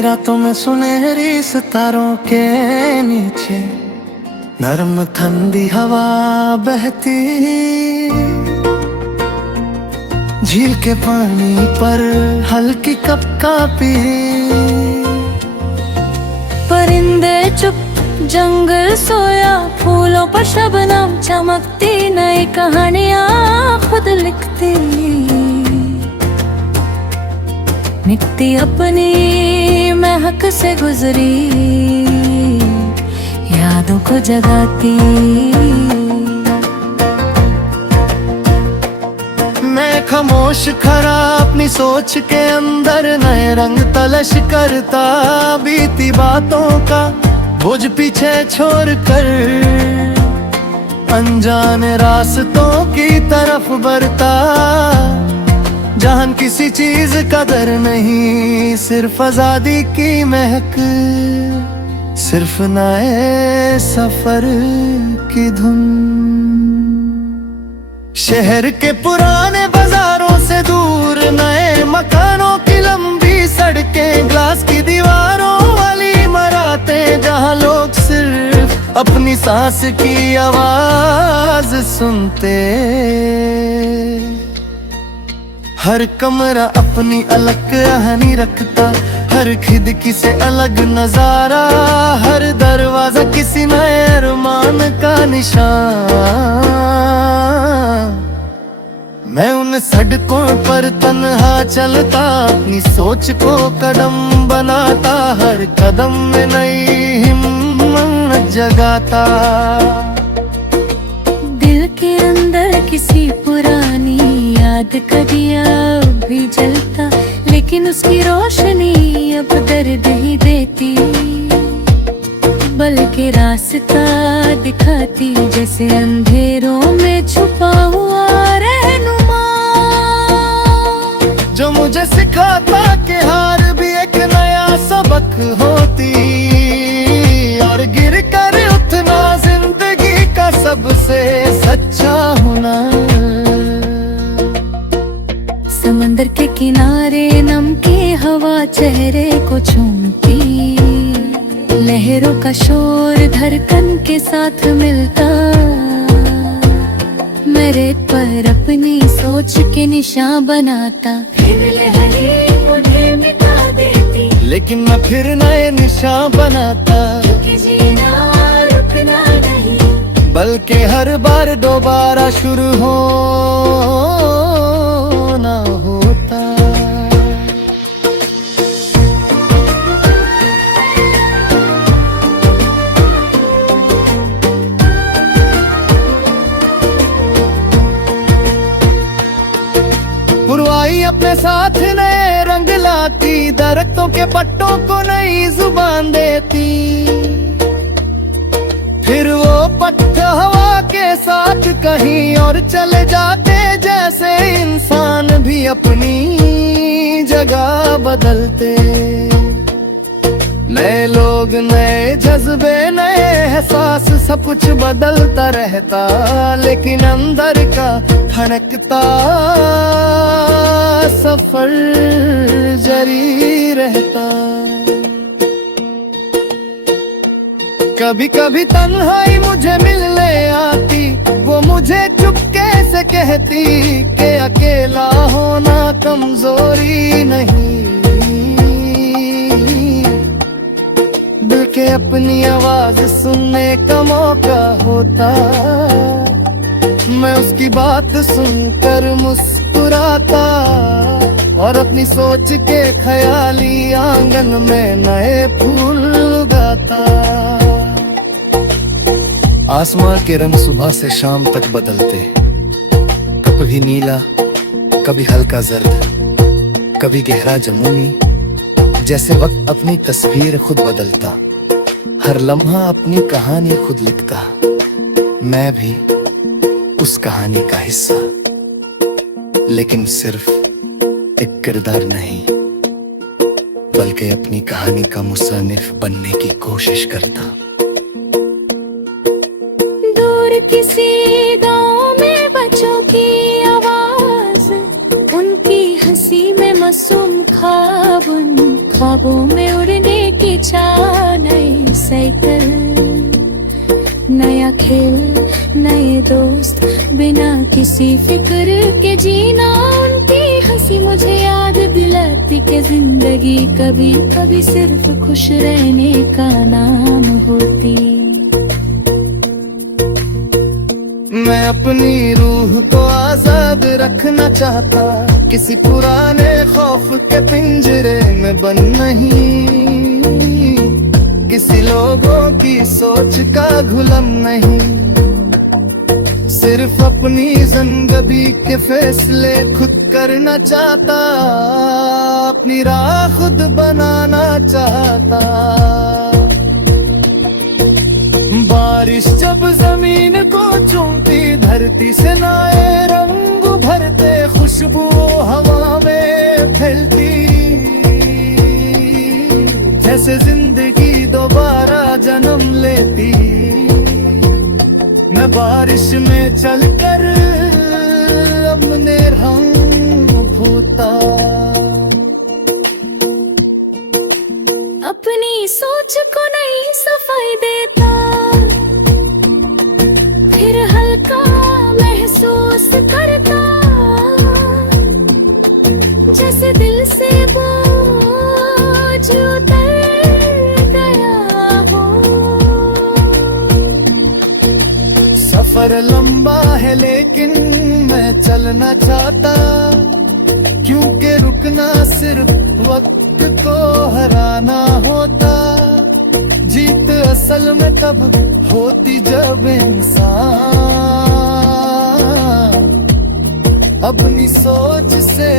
अपनी रातों में सुनहरी सितारों के नीचे नरम ठंडी हवा बहती, झील के पानी पर हल्की कपकापी। परिंदे चुप, जंगल सोया, फूलों पर शबनम चमकती, नई कहानियां खुद लिखती। मिट्टी अपनी महक से गुजरी, यादों को जगाती। मैं खामोश खड़ा अपनी सोच के अंदर, नए रंग तलाश करता, बीती बातों का बोझ पीछे छोड़ कर अनजाने रास्तों की तरफ बढ़ता। जहां किसी चीज कदर नहीं, सिर्फ आजादी की महक, सिर्फ नए सफर की धुन। शहर के पुराने बाजारों से दूर, नए मकानों की लंबी सड़कें, ग्लास की दीवारों वाली इमारतें, जहां लोग सिर्फ अपनी सांस की आवाज सुनते। हर कमरा अपनी अलग कहानी रखता, हर खिड़की से अलग नजारा, हर दरवाजा किसी नए अरमान का निशान। मैं उन सड़कों पर तन्हा चलता, अपनी सोच को कदम बनाता, हर कदम में नई हिम्मत जगाता। दिल के अंदर किसी पुरानी याद का दिया भी जलता, लेकिन उसकी रोशनी अब दर्द ही देती, बल्कि रास्ता दिखाती, जैसे अंधेरों में छुपा हुआ रहनुमा, जो मुझे सिखाता कि हार भी एक नया सबक होती, और गिर कर उठना जिंदगी का सबसे सच्चा हुनर। समंदर के किनारे नमकी हवा चेहरे को चूमती, लहरों का शोर धड़कन के साथ मिलता। मैं रेत पर अपनी सोच के निशान बनाता, फिर लहरें उन्हें मिटा देती, लेकिन मैं फिर नए निशान बनाता। क्योंकि जीना रुकना नहीं, बल्कि हर बार दोबारा शुरू होना होता। पुरवाई अपने साथ नए रंग लाती, दरख्तों के पत्तों को नई जुबान देती, फिर वो पत्ते हवा के साथ कहीं और चले जाते, जैसे इंसान भी अपनी जगह बदलते। नए लोग, नए जज्बे, नए एहसास, सब कुछ बदलता रहता, लेकिन अंदर का धड़कता सफर जारी रहता। कभी कभी तन्हाई मुझे मिलने आती, वो मुझे चुपके से कहती कि अकेला होना कमजोरी नहीं, दिल के अपनी आवाज सुनने का मौका होता। मैं उसकी बात सुनकर मुस्कुराता, और अपनी सोच के ख्याली आंगन में नए फूल उगाता। आसमां के रंग सुबह से शाम तक बदलते, कभी नीला, कभी हल्का जर्द, कभी गहरा जमुनी, जैसे वक्त अपनी तस्वीर खुद बदलता, हर लम्हा अपनी कहानी खुद लिखता। मैं भी उस कहानी का हिस्सा, लेकिन सिर्फ एक किरदार नहीं, बल्कि अपनी कहानी का मुसन्निफ बनने की कोशिश करता। दूर किसी गांव में बच्चों की आवाज, उनकी हंसी में मासूम ख्वाब, उन ख्वाबों में उड़े पीछा नई साइकिल, नया खेल, नए दोस्त, बिना किसी फिक्र के जीना। उनकी हंसी मुझे याद दिलाती कि जिंदगी कभी कभी सिर्फ खुश रहने का नाम होती। मैं अपनी रूह को आजाद रखना चाहता, किसी पुराने खौफ के पिंजरे में बंद नहीं, किसी लोगों की सोच का गुलाम नहीं। सिर्फ अपनी जिंदगी के फैसले खुद करना चाहता, अपनी राह खुद बनाना चाहता। बारिश जब जमीन को चूमती, धरती से नए रंग भरते, खुशबू हवा में फैलती, जैसे जिंदगी दोबारा जन्म लेती। मैं बारिश में चलकर अपने रंग भूता। अपनी सोच को नई सफाई देता, फिर हल्का महसूस करता, जैसे दिल से बोझ उतर गया हो। सफर लंबा है लेकिन मैं चलना चाहता, क्योंकि रुकना सिर्फ वक्त को हराना होता। जीत असल में तब होती जब इंसान अपनी सोच से